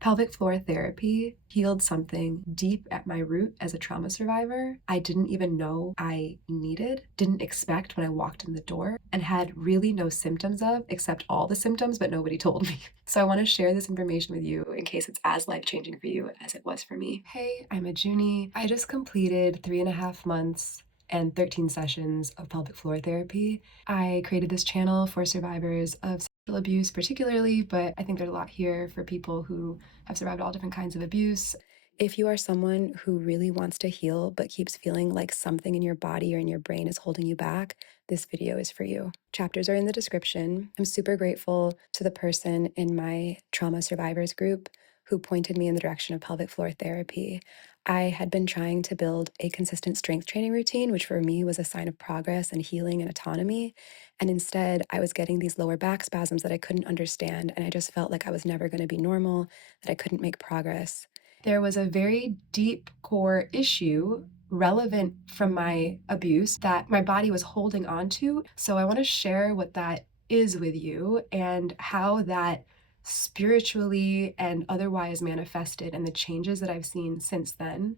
Pelvic floor therapy healed something deep at my root as a trauma survivor I didn't even know I needed, didn't expect when I walked in the door, and had really no symptoms of, except all the symptoms, but nobody told me. So I want to share this information with you in case it's as life-changing for you as it was for me. Hey, I'm a Junie. I just completed 3.5 months and 13 sessions of pelvic floor therapy. I created this channel for survivors of sexual abuse particularly, but I think there's a lot here for people who have survived all different kinds of abuse. If you are someone who really wants to heal but keeps feeling like something in your body or in your brain is holding you back, this video is for you. Chapters are in the description. I'm super grateful to the person in my trauma survivors group who pointed me in the direction of pelvic floor therapy. I had been trying to build a consistent strength training routine, which for me was a sign of progress and healing and autonomy. And instead, I was getting these lower back spasms that I couldn't understand. And I just felt like I was never going to be normal, that I couldn't make progress. There was a very deep core issue relevant from my abuse that my body was holding on to. So I want to share what that is with you and how that spiritually and otherwise manifested and the changes that I've seen since then.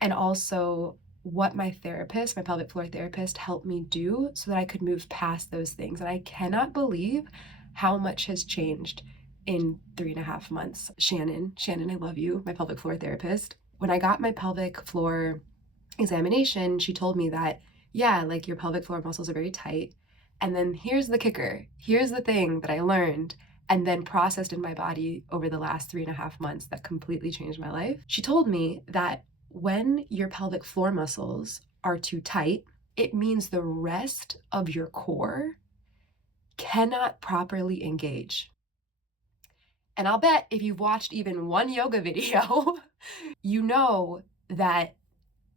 And also what my therapist, my pelvic floor therapist, helped me do so that I could move past those things. And I cannot believe how much has changed in 3.5 months. Shannon, I love you, my pelvic floor therapist. When I got my pelvic floor examination, she told me that, yeah, like your pelvic floor muscles are very tight. And then here's the kicker. Here's the thing that I learned and then processed in my body over the last 3.5 months that completely changed my life. She told me that when your pelvic floor muscles are too tight, it means the rest of your core cannot properly engage. And I'll bet if you've watched even one yoga video, you know that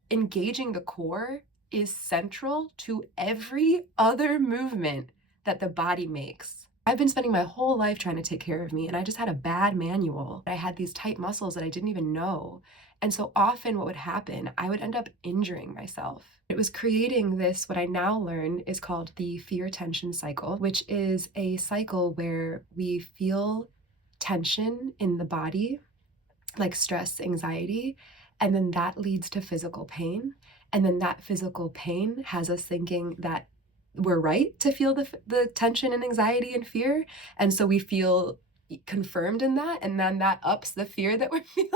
engaging the core is central to every other movement that the body makes. I've been spending my whole life trying to take care of me, and I just had a bad manual. I had these tight muscles that I didn't even know. And so often what would happen, I would end up injuring myself. It was creating this, what I now learn is called the fear tension cycle, which is a cycle where we feel tension in the body, like stress, anxiety, and then that leads to physical pain. And then that physical pain has us thinking that we're right to feel the tension and anxiety and fear. And so we feel confirmed in that. And then that ups the fear that we're feeling.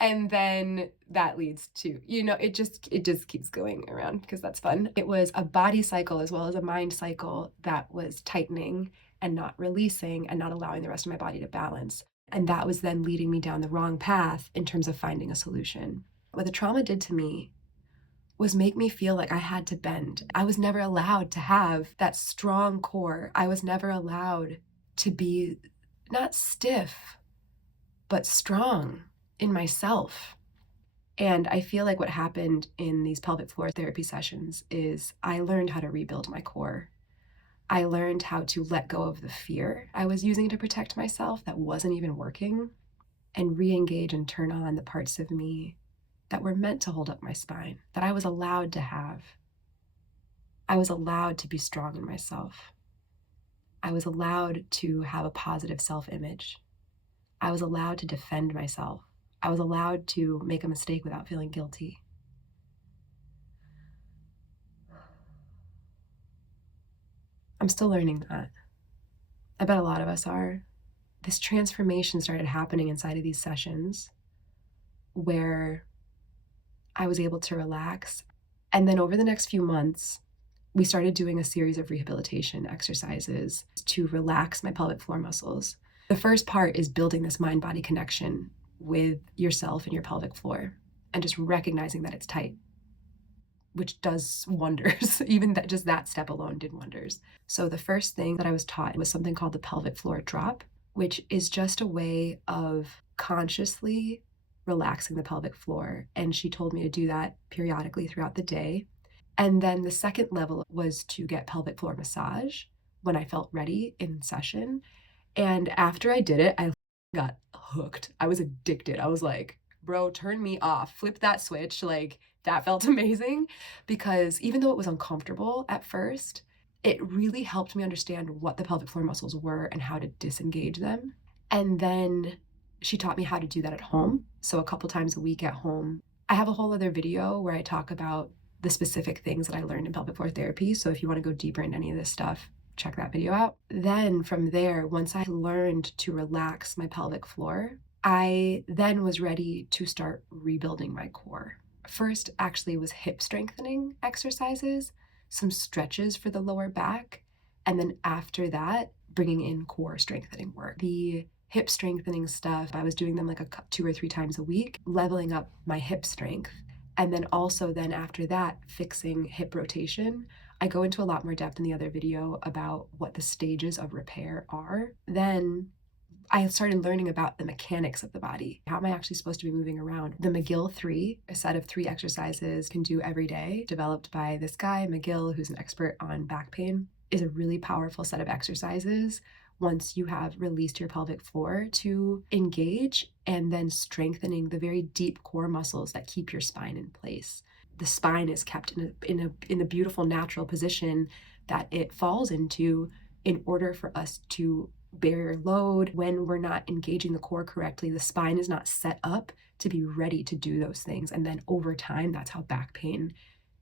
And then that leads to, it just keeps going around because that's fun. It was a body cycle as well as a mind cycle that was tightening and not releasing and not allowing the rest of my body to balance. And that was then leading me down the wrong path in terms of finding a solution. What the trauma did to me was make me feel like I had to bend. I was never allowed to have that strong core. I was never allowed to be not stiff, but strong in myself. And I feel like what happened in these pelvic floor therapy sessions is I learned how to rebuild my core. I learned how to let go of the fear I was using to protect myself that wasn't even working, and re-engage and turn on the parts of me that were meant to hold up my spine, that I was allowed to have. I was allowed to be strong in myself. I was allowed to have a positive self-image. I was allowed to defend myself. I was allowed to make a mistake without feeling guilty. I'm still learning that. I bet a lot of us are. This transformation started happening inside of these sessions where I was able to relax. And then over the next few months, we started doing a series of rehabilitation exercises to relax my pelvic floor muscles. The first part is building this mind-body connection with yourself and your pelvic floor and just recognizing that it's tight, which does wonders. Even that, just that step alone did wonders. So the first thing that I was taught was something called the pelvic floor drop, which is just a way of consciously relaxing the pelvic floor. And she told me to do that periodically throughout the day. And then the second level was to get pelvic floor massage when I felt ready in session. And after I did it, I got hooked. I was addicted. I was like, bro, turn me off, flip that switch. Like, that felt amazing because even though it was uncomfortable at first, it really helped me understand what the pelvic floor muscles were and how to disengage them. And then She taught me how to do that at home. So a couple times a week at home. I have a whole other video where I talk about the specific things that I learned in pelvic floor therapy. So if you want to go deeper into any of this stuff, check that video out. Then from there, once I learned to relax my pelvic floor, I then was ready to start rebuilding my core. First, actually, was hip strengthening exercises, some stretches for the lower back, and then after that, bringing in core strengthening work. The hip strengthening stuff, I was doing them like 2 or 3 times a week, leveling up my hip strength. And then also then after that, fixing hip rotation. I go into a lot more depth in the other video about what the stages of repair are. Then I started learning about the mechanics of the body. How am I actually supposed to be moving around? The McGill 3, a set of 3 exercises can do every day, developed by this guy, McGill, who's an expert on back pain, is a really powerful set of exercises once you have released your pelvic floor to engage and then strengthening the very deep core muscles that keep your spine in place. The spine is kept in a beautiful natural position that it falls into in order for us to bear load. When we're not engaging the core correctly, the spine is not set up to be ready to do those things. And then over time, that's how back pain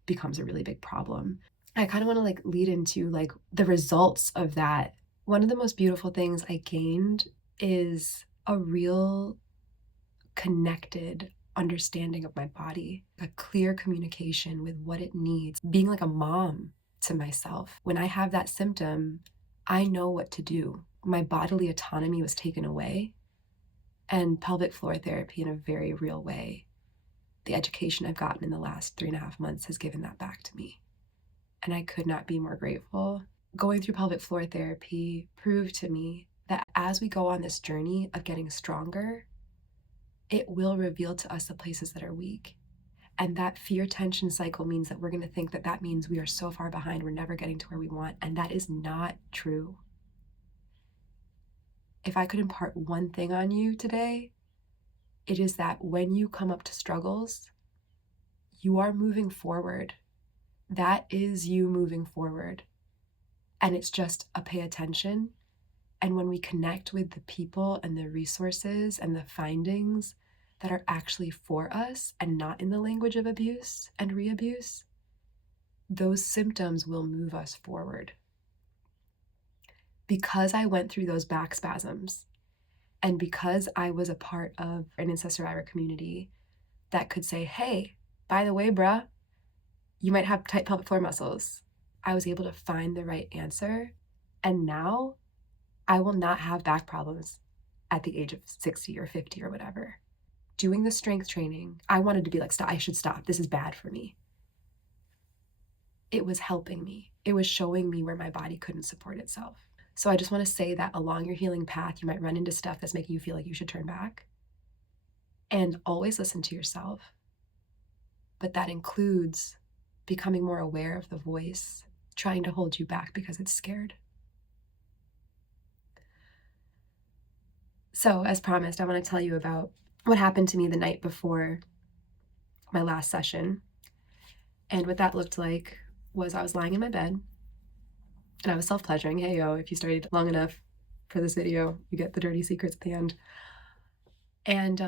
becomes a really big problem. I kind of want to lead into the results of that. One of the most beautiful things I gained is a real connected understanding of my body, a clear communication with what it needs, being like a mom to myself. When I have that symptom, I know what to do. My bodily autonomy was taken away, and pelvic floor therapy, in a very real way, the education I've gotten in the last 3.5 months has given that back to me. And I could not be more grateful. Going through pelvic floor therapy proved to me that as we go on this journey of getting stronger, it will reveal to us the places that are weak. And that fear tension cycle means that we're going to think that that means we are so far behind, we're never getting to where we want. And that is not true. If I could impart one thing on you today, it is that when you come up to struggles, you are moving forward. That is you moving forward. And it's just a pay attention. And when we connect with the people and the resources and the findings that are actually for us and not in the language of abuse and re-abuse, those symptoms will move us forward. Because I went through those back spasms, and because I was a part of an incest survivor community that could say, hey, by the way, bruh, you might have tight pelvic floor muscles, I was able to find the right answer. And now I will not have back problems at the age of 60 or 50 or whatever. Doing the strength training, I wanted to be like, stop, I should stop. This is bad for me. It was helping me. It was showing me where my body couldn't support itself. So I just want to say that along your healing path, you might run into stuff that's making you feel like you should turn back. And always listen to yourself. But that includes becoming more aware of the voice trying to hold you back because it's scared. So, as promised, I want to tell you about what happened to me the night before my last session. And what that looked like was I was lying in my bed and I was self-pleasuring. Hey, yo, if you stayed long enough for this video, you get the dirty secrets at the end. And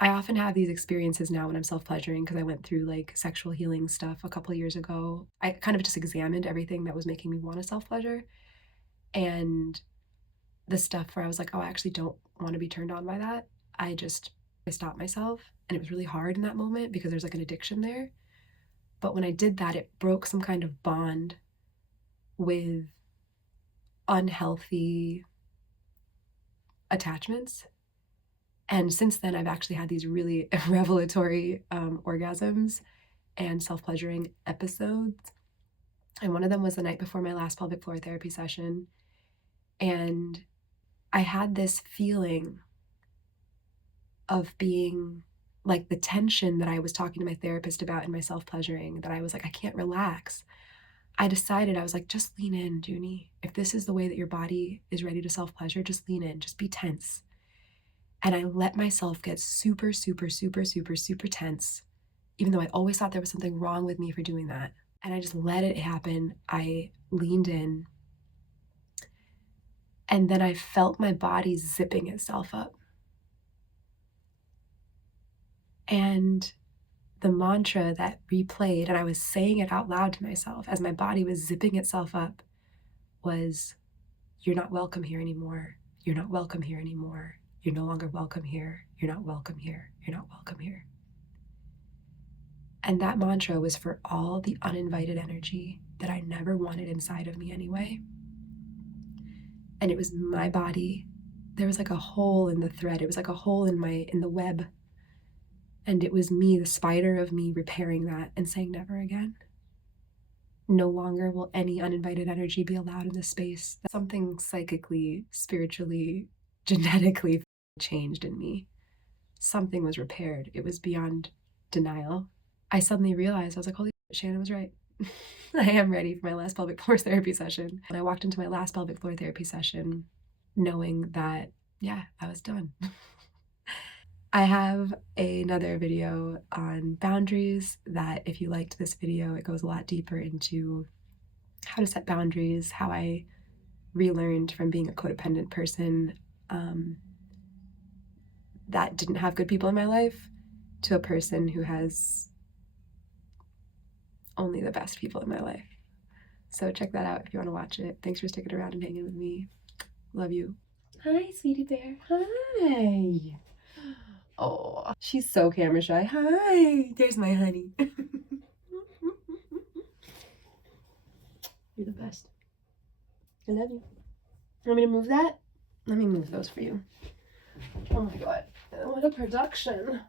I often have these experiences now when I'm self-pleasuring because I went through sexual healing stuff a couple of years ago. I kind of just examined everything that was making me want to self-pleasure. And the stuff where I was like, oh, I actually don't want to be turned on by that. I stopped myself. And it was really hard in that moment because there's an addiction there. But when I did that, it broke some kind of bond with unhealthy attachments. And since then, I've actually had these really revelatory orgasms and self-pleasuring episodes. And one of them was the night before my last pelvic floor therapy session. And I had this feeling of being the tension that I was talking to my therapist about in my self-pleasuring, that I was I can't relax. I decided, I was just lean in, Junie. If this is the way that your body is ready to self-pleasure, just lean in, just be tense. And I let myself get super, super, super, super, super tense, even though I always thought there was something wrong with me for doing that. And I just let it happen. I leaned in. And then I felt my body zipping itself up. And the mantra that replayed, and I was saying it out loud to myself as my body was zipping itself up, was, "You're not welcome here anymore. You're not welcome here anymore. You're no longer welcome here. You're not welcome here. You're not welcome here." And that mantra was for all the uninvited energy that I never wanted inside of me anyway. And it was my body. There was like a hole in the thread. It was like a hole in the web. And it was me, the spider of me, repairing that and saying never again. No longer will any uninvited energy be allowed in this space. Something psychically, spiritually, genetically changed in me. Something was repaired. It was beyond denial. I suddenly realized, I was like, holy shit, Shannon was right. I am ready for my last pelvic floor therapy session. And I walked into my last pelvic floor therapy session knowing that, yeah, I was done. I have another video on boundaries that if you liked this video, it goes a lot deeper into how to set boundaries, how I relearned from being a codependent person that didn't have good people in my life to a person who has only the best people in my life. So check that out if you want to watch it. Thanks for sticking around and hanging with me. Love you. Hi, sweetie bear. Hi. Oh, she's so camera shy. Hi. There's my honey. You're the best. I love you. Want me to move that? Let me move those for you. Oh my god. What a production.